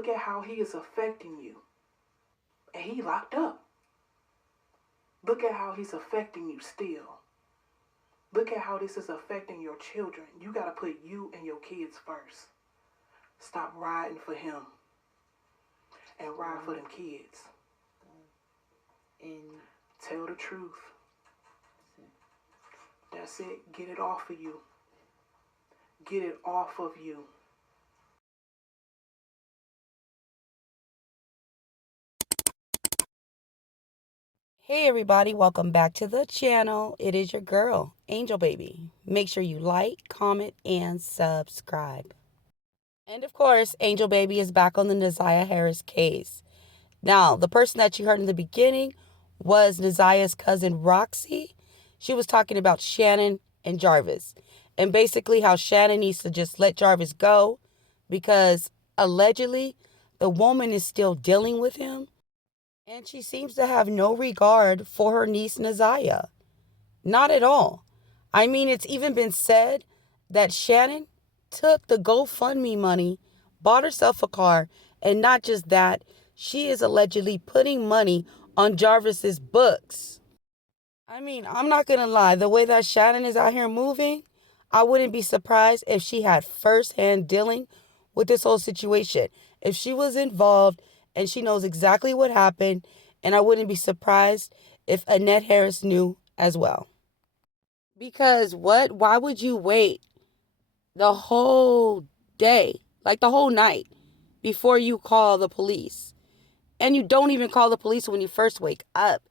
Look at how he is affecting you. And he locked up. Look at how he's affecting you still. Look at how this is affecting your children. You got to put you and your kids first. Stop riding for him and ride for them kids. And tell the truth. That's it. Get it off of you. Get it off of you. hey everybody, welcome back to the channel. It is your girl, Angel Baby. Make sure you like, comment, and subscribe. And of course, Angel Baby is back on the Naziah Harris case. Now, the person that you heard in the beginning was Naziah's cousin Roxy. She was talking about Shannon and Jarvis, and basically how Shannon needs to just let Jarvis go because allegedly the woman is still dealing with him. And she seems to have no regard for her niece Naziah. Not at all. I mean, it's even been said that Shannon took the GoFundMe money, bought herself a car, and not just that, she is allegedly putting money on Jarvis's books. I mean, I'm not going to lie. The way that Shannon is out here moving, I wouldn't be surprised if she had firsthand dealing with this whole situation. If she was involved and she knows exactly what happened, and I wouldn't be surprised if Annette Harris knew as well. Because what? Why would you wait the whole day, like the whole night, before you call the police? And you don't even call the police when you first wake up.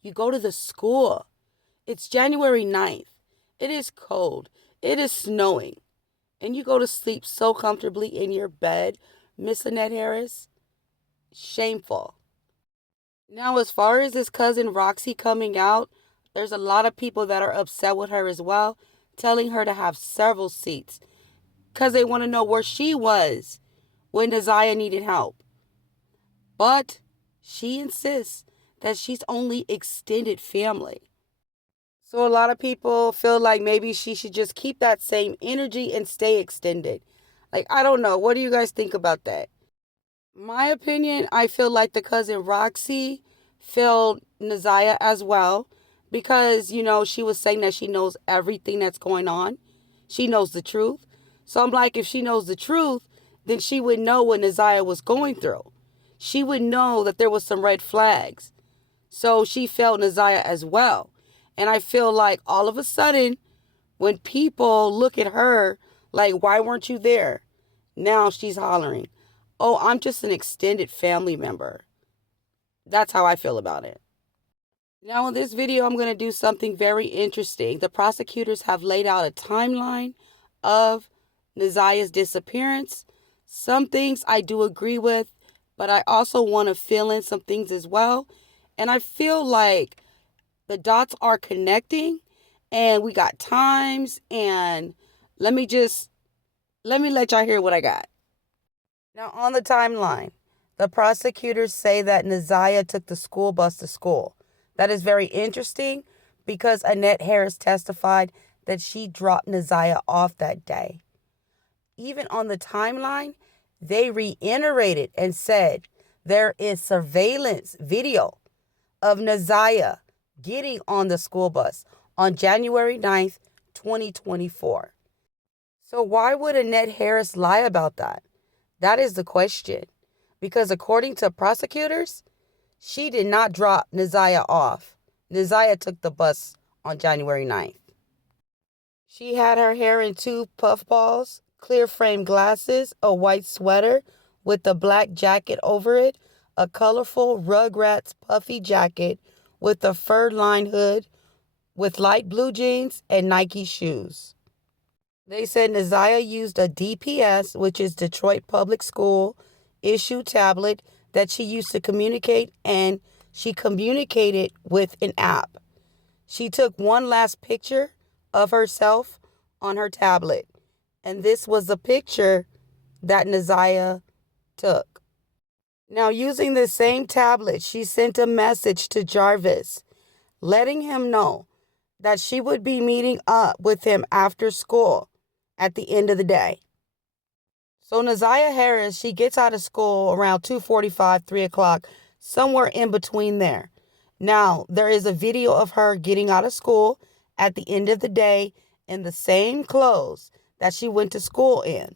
You go to the school. It's January 9th. It is cold. It is snowing. And you go to sleep so comfortably in your bed, Miss Annette Harris. Shameful. Now, as far as his cousin Roxy coming out, there's a lot of people that are upset with her as well, telling her to have several seats because they want to know where she was when Naziah needed help. But she insists that she's only extended family. So a lot of people feel like maybe she should just keep that same energy and stay extended. Like, I don't know. What do you guys think about that? My opinion, I feel like the cousin Roxy failed Naziah as well because, she was saying that she knows everything that's going on. She knows the truth. So I'm like, if she knows the truth, then she would know what Naziah was going through. She would know that there was some red flags. So she failed Naziah as well. And I feel like all of a sudden, when people look at her like, why weren't you there? Now she's hollering, oh, I'm just an extended family member. That's how I feel about it. Now in this video, I'm going to do something very interesting. The prosecutors have laid out a timeline of Naziah's disappearance. Some things I do agree with, but I also want to fill in some things as well. And I feel like the dots are connecting and we got times, and let me let y'all hear what I got. Now, on the timeline, the prosecutors say that Naziah took the school bus to school. That is very interesting because Annette Harris testified that she dropped Naziah off that day. Even on the timeline, they reiterated and said there is surveillance video of Naziah getting on the school bus on January 9th, 2024. So why would Annette Harris lie about that? That is the question. Because according to prosecutors, she did not drop Naziah off. Naziah took the bus on January 9th. She had her hair in 2 puffballs, clear frame glasses, a white sweater with a black jacket over it, a colorful Rugrats puffy jacket with a fur-lined hood with light blue jeans and Nike shoes. They said Naziah used a DPS, which is Detroit Public School, issue tablet that she used to communicate, and she communicated with an app. She took one last picture of herself on her tablet, and this was the picture that Naziah took. Now, using the same tablet, she sent a message to Jarvis, letting him know that she would be meeting up with him after school at the end of the day. So Naziah Harris, she gets out of school around 2:45, 3 o'clock, somewhere in between there. Now, there is a video of her getting out of school at the end of the day in the same clothes that she went to school in.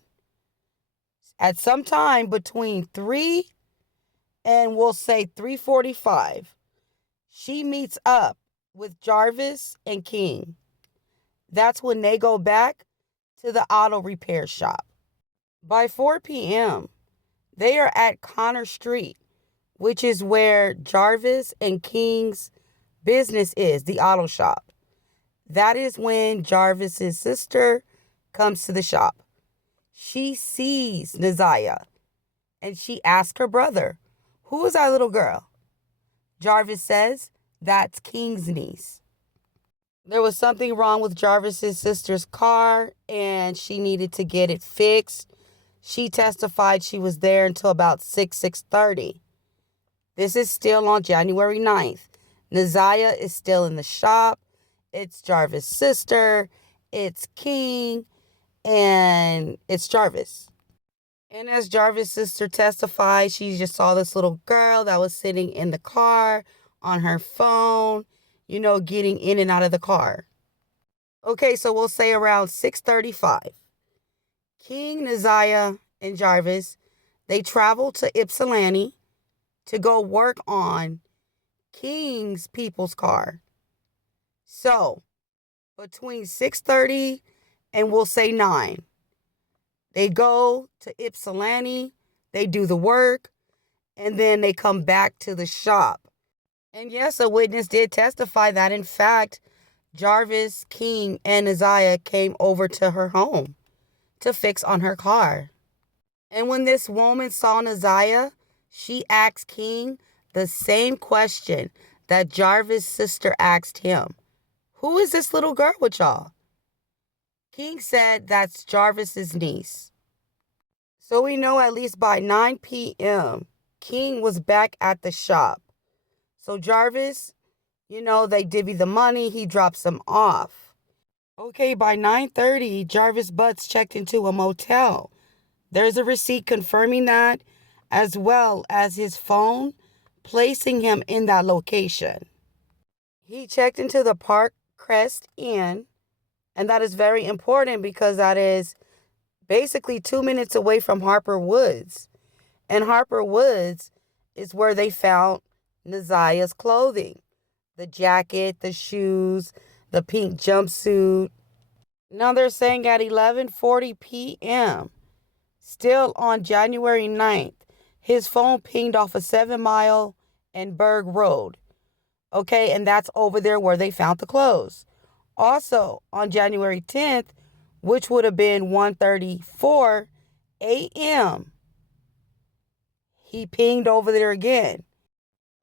At some time between 3 and we'll say 3:45, she meets up with Jarvis and King. That's when they go back to the auto repair shop. By 4 p.m., they are at Connor Street, which is where Jarvis and King's business is, the auto shop. That is when Jarvis's sister comes to the shop. She sees Naziah and she asks her brother, "Who is our little girl?" Jarvis says, "That's King's niece." There was something wrong with Jarvis's sister's car and she needed to get it fixed. She testified she was there until about 6:30. This is still on January 9th. Naziah is still in the shop. It's Jarvis' sister. It's King. And it's Jarvis. And as Jarvis' sister testified, she just saw this little girl that was sitting in the car on her phone, getting in and out of the car. Okay, so we'll say around 6:35. King, Naziah, and Jarvis, they travel to Ypsilanti to go work on King's people's car. So, between 6:30 and we'll say 9, they go to Ypsilanti, they do the work, and then they come back to the shop. And yes, a witness did testify that, in fact, Jarvis, King, and Naziah came over to her home to fix on her car. And when this woman saw Naziah, she asked King the same question that Jarvis' sister asked him. "Who is this little girl with y'all?" King said that's Jarvis's niece. So we know at least by 9 p.m., King was back at the shop. So Jarvis, they divvy the money, he drops them off. Okay, by 9:30, Jarvis Butts checked into a motel. There's a receipt confirming that, as well as his phone placing him in that location. He checked into the Park Crest Inn, and that is very important because that is basically 2 minutes away from Harper Woods. And Harper Woods is where they found Naziah's clothing. The jacket, the shoes, the pink jumpsuit. Now they're saying at 11:40 p.m., still on January 9th, his phone pinged off a 7 Mile and Berg Road. Okay, and that's over there where they found the clothes. Also, on January 10th, which would have been 1:34 a.m., he pinged over there again.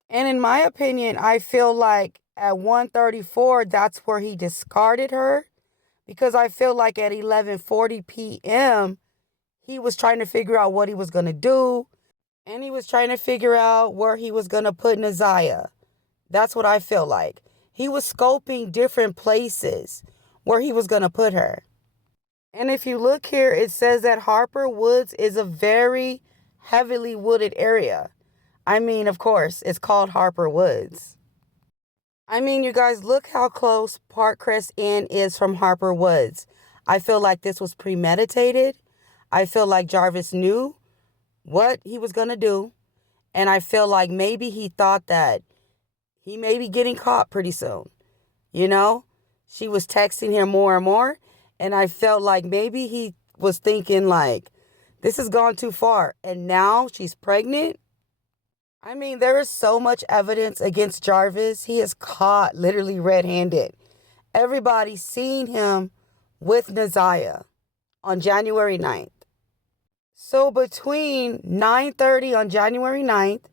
And in my opinion, I feel like at 1:34, that's where he discarded her, because I feel like at 11:40 p.m., he was trying to figure out what he was going to do, and he was trying to figure out where he was going to put Naziah. That's what I feel like. He was scoping different places where he was going to put her. And if you look here, it says that Harper Woods is a very heavily wooded area. I mean, of course, it's called Harper Woods. I mean, you guys, look how close Park Crest Inn is from Harper Woods. I feel like this was premeditated. I feel like Jarvis knew what he was going to do. And I feel like maybe he thought that he may be getting caught pretty soon. She was texting him more and more. And I felt like maybe he was thinking like, this has gone too far. And now she's pregnant. I mean, there is so much evidence against Jarvis. He is caught literally red-handed. Everybody's seen him with Naziah on January 9th. So between 9:30 on January 9th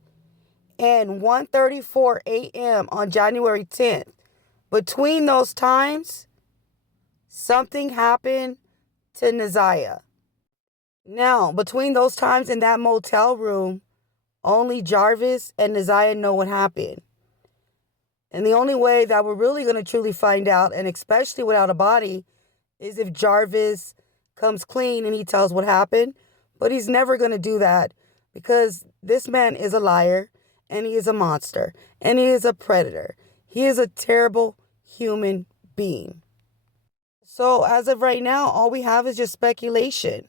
and 1:34 a.m. on January 10th, between those times, something happened to Naziah. Now, between those times in that motel room, only Jarvis and Naziah know what happened. And the only way that we're really going to truly find out, and especially without a body, is if Jarvis comes clean and he tells what happened. But he's never going to do that because this man is a liar and he is a monster and he is a predator. He is a terrible human being. So as of right now, all we have is just speculation.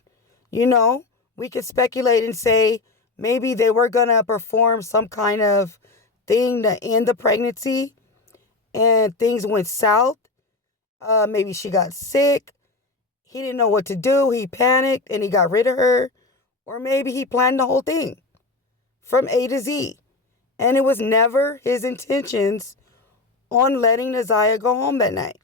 You know, we could speculate and say maybe they were going to perform some kind of thing to end the pregnancy and things went south. Maybe she got sick. He didn't know what to do. He panicked and he got rid of her. Or maybe he planned the whole thing from A to Z. And it was never his intentions on letting Naziah go home that night.